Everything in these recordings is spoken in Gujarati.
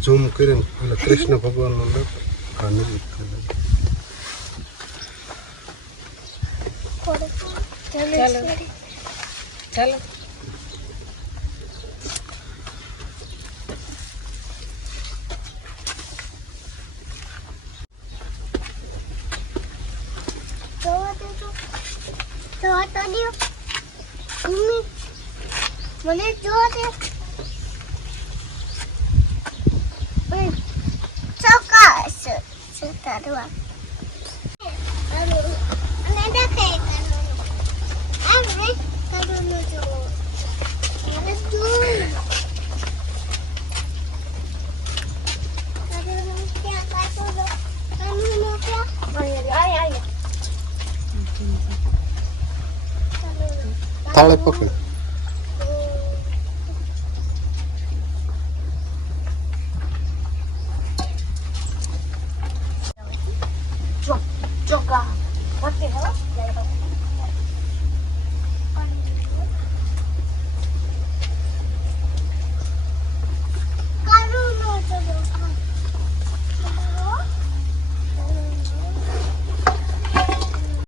ઝૂમ કરીને એટલે કૃષ્ણ ભગવાનનો લખ આ નજીક ચાલો. જોવા તો દે મમ્મી મને જોવા દે હમ, ચોક્કસ સુતારવા અને દેખાય કાનૂન આવે કાનૂન જો મને જોવું કાનૂન ક્યાં ale pokój.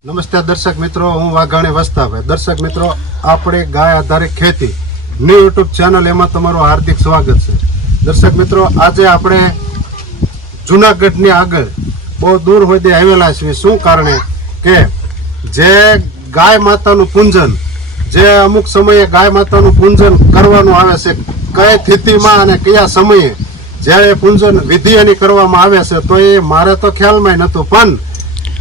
નમસ્તે દર્શક મિત્રો, હું વાઘાણી વસ્તાભાઈ દર્શક મિત્રો, આપણે ગાય આધારિત ખેતી ન્યૂ યુટ્યુબ ચેનલ એમાં તમારું હાર્દિક સ્વાગત છે. દર્શક મિત્રો, આજે આપણે જુનાગઢની આગળ બહુ દૂર સુધી આવેલા છીએ. શું કારણે? કે જે ગાય માતાનું પૂંજન, જે અમુક સમયે ગાય માતાનું પૂંજન કરવાનું આવે છે, કઈ સ્થિતિમાં અને કયા સમયે જ્યારે પૂંજન વિધિ એની કરવામાં આવે છે, તો એ મારે તો ખ્યાલમાં નહોતું. પણ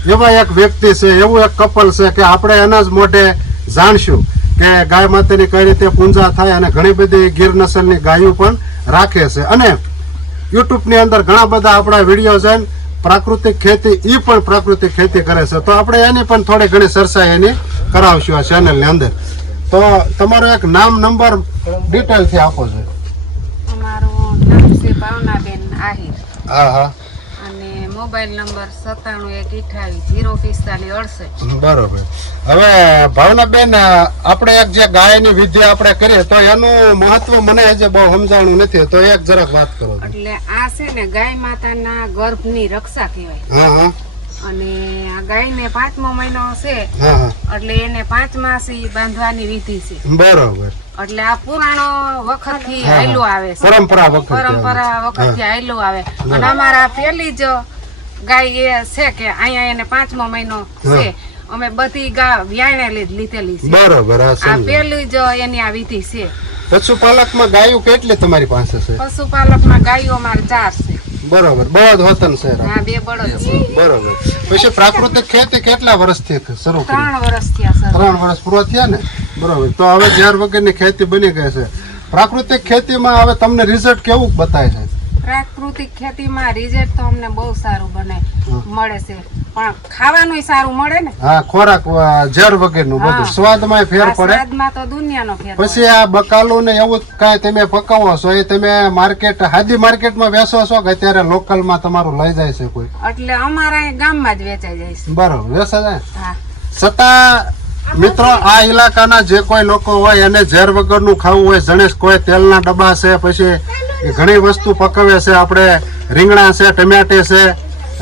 એવા એક વ્યક્તિ છે એવું એક કપલ છે કે આપણે એના જ મોઢે જાણશું કે ગાય માતાની કઈ રીતે પૂંજા થાય અને ઘણી બધી ગીર નસલની ગાયો પણ રાખે છે. અને યુટ્યુબની અંદર ઘણા બધા આપણા વીડિયો છે પ્રાકૃતિક ખેતી એ પણ પ્રાકૃતિક ખેતી કરે છે. તો આપણે એની પણ થોડી ઘણી ચર્ચા એની કરાવશું આ ચેનલની અંદર. તો તમારો એક નામ નંબર ડિટેલથી આપો છો. અમારું નામ છે ભાવનાબેન આહિર. હા હા. મોબાઈલ નંબર સત્તાણું એક અઠાવીસ જીરો પિસ્તાલીસ અડસઠ. બરોબર. હવે ભાવનાબેન આપણે એક જે ગાયની વિધિ આપણે કરીએ તો એનું મહત્વ મને હજી બહુ સમજાણું નથી તો એક જરાક વાત કરો એટલે આ છે ને ગાય માતાના ગર્ભની રક્ષા કહેવાય. હા અને આ ગાયને પાંચમો મહિનો છે એટલે એને પાંચ માસી બાંધવાની વિધિ છે. બરોબર. એટલે આ પુરાણો વખતથી આયલું આવે પરંપરા વખત પરંપરા વખતથી આયલું આવે. અને અમારા પેલી જ ગાય એ છે કે અહીંયા એને પાંચમો મહિનો છે. અમે બધી ગા વ્યાણે લીધેલી છે. બરાબર આ પેલી જ એની આ વિધિ છે. પશુપાલકમાં ગાયો કેટલી તમારી પાસે છે? પશુપાલકમાં ગાયો અમારે ચાર છે. બરોબર બળદ વતન છે. આ બે બળદ છે. બરોબર. પછી પ્રાકૃતિક ખેતી કેટલા વર્ષથી શરૂ કરી. ત્રણ વર્ષ થયા સર ત્રણ વર્ષ પૂરા થયા ને? બરોબર. તો હવે ઝેર વગરની ખેતી બની ગઈ છે. પ્રાકૃતિક ખેતીમાં હવે તમને રિઝલ્ટ કેવું બતાય છે? પ્રાકૃતિક ખેતીમાં રિઝલ્ટ તો અમને બહુ સારું બને મળે છે. પણ ખાવાનું સારું મળે ને? હા ખોરાક જળ વગરનું બધું. સ્વાદ સ્વાદમાં ફેર પડે. સ્વાદમાં તો દુનિયાનો ફેર પછી આ બકાલું ને એવું કાંઈ તમે પકાવો છો એ તમે માર્કેટ હાદી માર્કેટમાં વેચો છો કે અત્યારે લોકલમાં તમારું લઈ જાય છે કોઈ? એટલે અમારા ગામમાં જ વેચાઈ જાય છે. બરોબર વેચા જાય? છતાં મિત્રો, આ ઇલાકાના જે કોઈ લોકો હોય એને ઝેર વગરનું ખાવું હોય જણેશ કોઈ તેલના ડબ્બા છે, પછી ઘણી વસ્તુ પકવે છે, આપણે રીંગણા છે, ટમેટે છે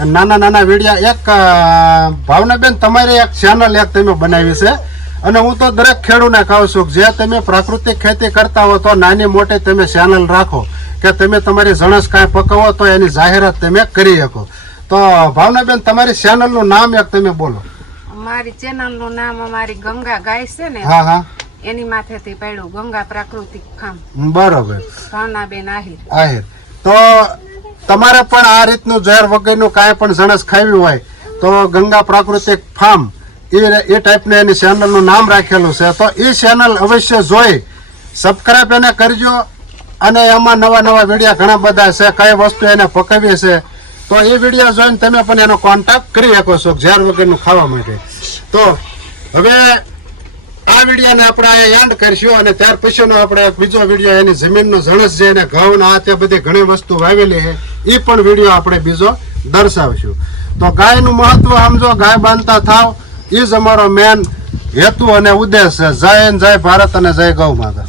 નાના નાના વીડિયા. એક ભાવનાબેન, તમારી એક ચેનલ એક તમે બનાવી છે, અને હું તો દરેક ખેડૂને કહું છું જે તમે પ્રાકૃતિક ખેતી કરતા હો તો નાની મોટી તમે ચેનલ રાખો, કે તમે તમારી જણસ કાંઈ પકવો તો એની જાહેરાત તમે કરી શકો. તો, ભાવનાબેન, તમારી ચેનલનું નામ એક તમે બોલો. અમારી ચેનલનું નામ અમારી ગંગા ગાય છે ને હા હા. એની માથેથી પડ્યું ગંગા પ્રાકૃતિક ફાર્મ બરોબર. ભાવનાબેન આહિર. આહિર. તો તમારે પણ આ રીતનું ઝેર વગરનું કાંઈ પણ જણસ ખાવી હોય તો ગંગા પ્રાકૃતિક ફાર્મ એ એ ટાઈપની એની ચેનલનું નામ રાખેલું છે. તો એ ચેનલ અવશ્ય જોઈ સબસ્ક્રાઈબ એને કરજો અને એમાં નવા નવા વિડીયા ઘણા બધા છે કઈ વસ્તુ એને પકવી છે. તો એ વીડિયો જોઈને તમે પણ એનો કોન્ટેક્ટ કરી શકો છો ઝેર વગરનું ખાવા માટે. તો હવે આ વિડીયોને આપણે એન્ડ કરીશું અને ત્યાર પછીનો આપણે બીજો વીડિયો એની જમીનનો જણસ છે અને ઘઉં આ તે બધી ઘણી વસ્તુ વાવેલી છે એ પણ વીડિયો આપણે બીજો દર્શાવશું. તો ગાયનું મહત્વ સમજો ગાય બાંધતા થાવ એ જ અમારો મેન હેતુ અને ઉદ્દેશ છે. જય જય ભારત અને જય ગૌ માતા.